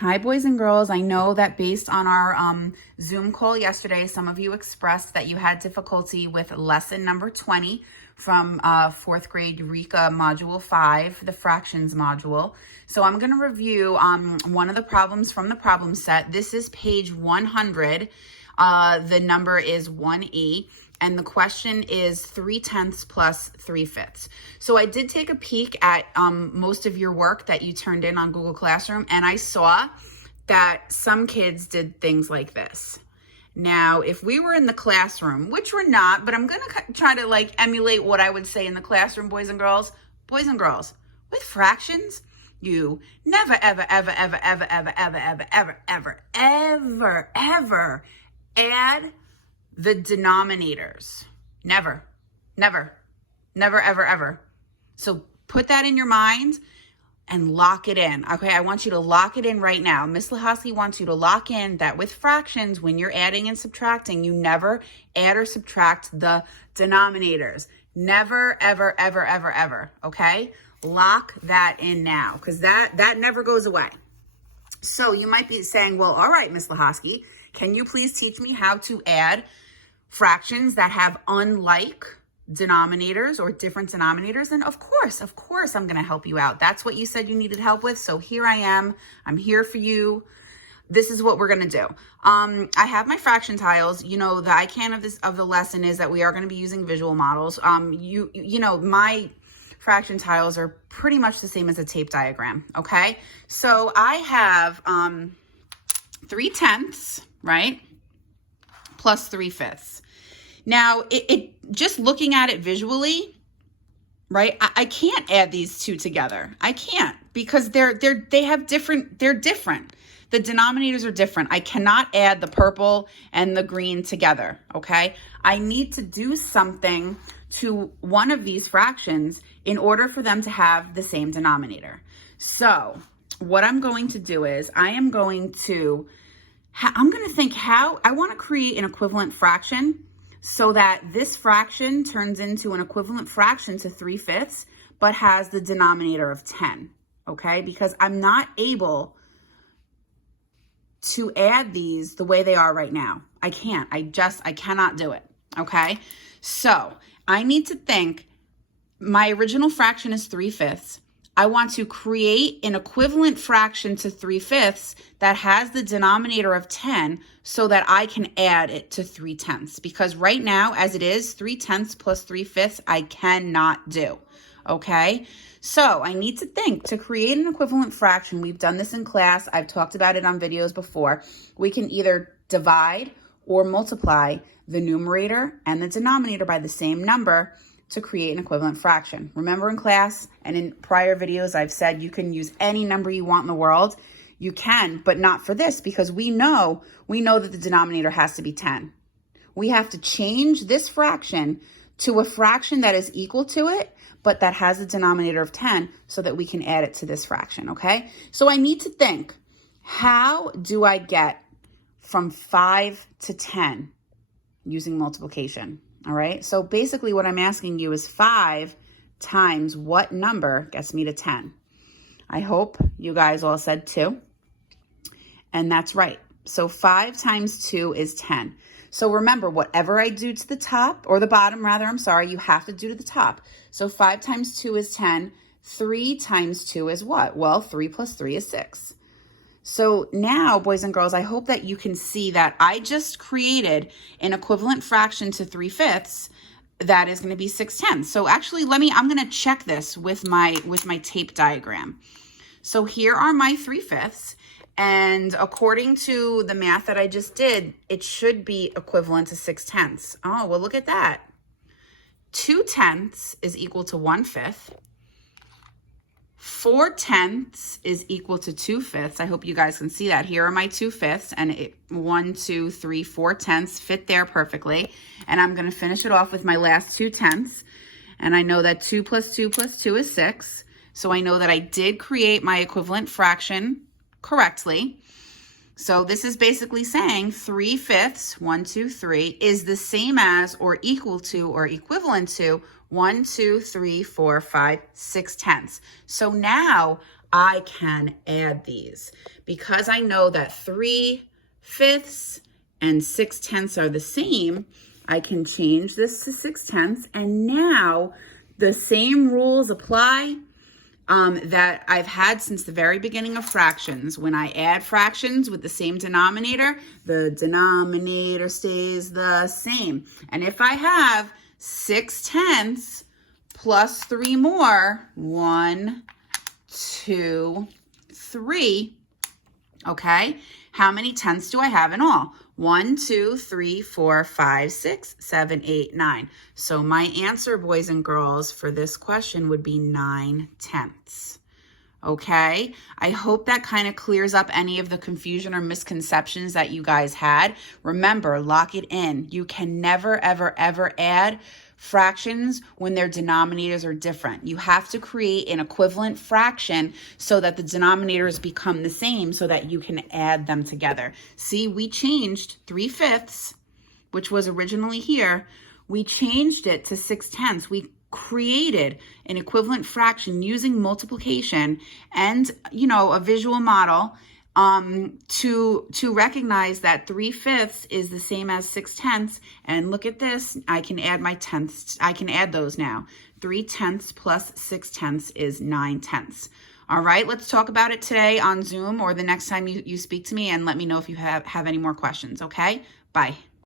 Hi, boys and girls. I know that based on our Zoom call yesterday, some of you expressed that you had difficulty with lesson number 20 from fourth grade Eureka module 5, the fractions module. So I'm going to review one of the problems from the problem set. This is page 100. The number is 1E. And the question is 3/10 plus 3/5. So I did take a peek at most of your work that you turned in on Google Classroom, and I saw that some kids did things like this. Now, if we were in the classroom, which we're not, but I'm going to try to emulate what I would say in the classroom, boys and girls, with fractions, you never, ever, ever, ever, ever, ever, ever, ever, ever, ever, ever, ever add the denominators. Never, never, never, ever, ever. So put that in your mind and lock it in. Okay, I want you to lock it in right now. Miss Lahosky wants you to lock in that with fractions, when you're adding and subtracting, you never add or subtract the denominators. Never, ever, ever, ever, ever. Okay, lock that in now, because that never goes away. So you might be saying, well, all right, Miss Lahosky, can you please teach me how to add fractions that have unlike denominators or different denominators? And of course, I'm going to help you out. That's what you said you needed help with. So here I am. I'm here for you. This is what we're going to do. I have my fraction tiles. You know, the icon of the lesson is that we are going to be using visual models. You know, my fraction tiles are pretty much the same as a tape diagram. Okay. So I have 3/10, right? Plus 3/5. Now, it just looking at it visually, right? I can't add these two together. I can't, because they're different. The denominators are different. I cannot add the purple and the green together, okay? I need to do something to one of these fractions in order for them to have the same denominator. So what I'm going to do is I'm going to think how I want to create an equivalent fraction so that this fraction turns into an equivalent fraction to 3/5, but has the denominator of 10, okay? Because I'm not able to add these the way they are right now. I can't. I cannot do it, okay? So I need to think, my original fraction is 3/5. I want to create an equivalent fraction to 3/5 that has the denominator of 10 so that I can add it to 3/10. Because right now, as it is, 3/10 plus 3/5, I cannot do, okay? So I need to think to create an equivalent fraction. We've done this in class. I've talked about it on videos before. We can either divide or multiply the numerator and the denominator by the same number to create an equivalent fraction. Remember in class and in prior videos, I've said you can use any number you want in the world. You can, but not for this, because we know that the denominator has to be 10. We have to change this fraction to a fraction that is equal to it, but that has a denominator of 10 so that we can add it to this fraction, okay? So I need to think, how do I get from 5 to 10 using multiplication? All right, so basically what I'm asking you is 5 times what number gets me to 10? I hope you guys all said 2. And that's right. So 5 times 2 is 10. So remember, whatever I do to the top, or the bottom rather, you have to do to the top. So 5 times 2 is 10. 3 times 2 is what? Well, 3 plus 3 is 6. So now, boys and girls, I hope that you can see that I just created an equivalent fraction to 3/5 that is going to be 6/10. So actually, I'm going to check this with my tape diagram. So here are my 3/5, and according to the math that I just did, it should be equivalent to 6/10. Oh, well, look at that. 2/10 is equal to 1/5. 4/10 is equal to 2/5. I hope you guys can see that. Here are my 2/5, and 1, 2, 3, 4/10 fit there perfectly. And I'm going to finish it off with my last 2/10. And I know that 2 plus 2 plus 2 is 6. So I know that I did create my equivalent fraction correctly. So this is basically saying 3/5, 1, 2, 3, is the same as or equal to or equivalent to 1, 2, 3, 4, 5, 6/10. So now I can add these. Because I know that 3/5 and 6/10 are the same, I can change this to 6/10, and now the same rules apply that I've had since the very beginning of fractions. When I add fractions with the same denominator, the denominator stays the same. And if I have 6/10 plus 3 more, 1, 2, 3, okay, how many tenths do I have in all? 1, 2, 3, 4, 5, 6, 7, 8, 9. So my answer, boys and girls, for this question would be 9/10. Okay, I hope that kind of clears up any of the confusion or misconceptions that you guys had. Remember, lock it in. You can never, ever, ever add fractions when their denominators are different. You have to create an equivalent fraction so that the denominators become the same so that you can add them together. See, we changed 3/5, which was originally here. We changed it to 6/10. We created an equivalent fraction using multiplication and, a visual model to recognize that 3/5 is the same as 6/10. And look at this, I can add my tenths. I can add those now. 3/10 plus 6/10 is 9/10. All right, let's talk about it today on Zoom or the next time you speak to me, and let me know if you have any more questions, okay? Bye.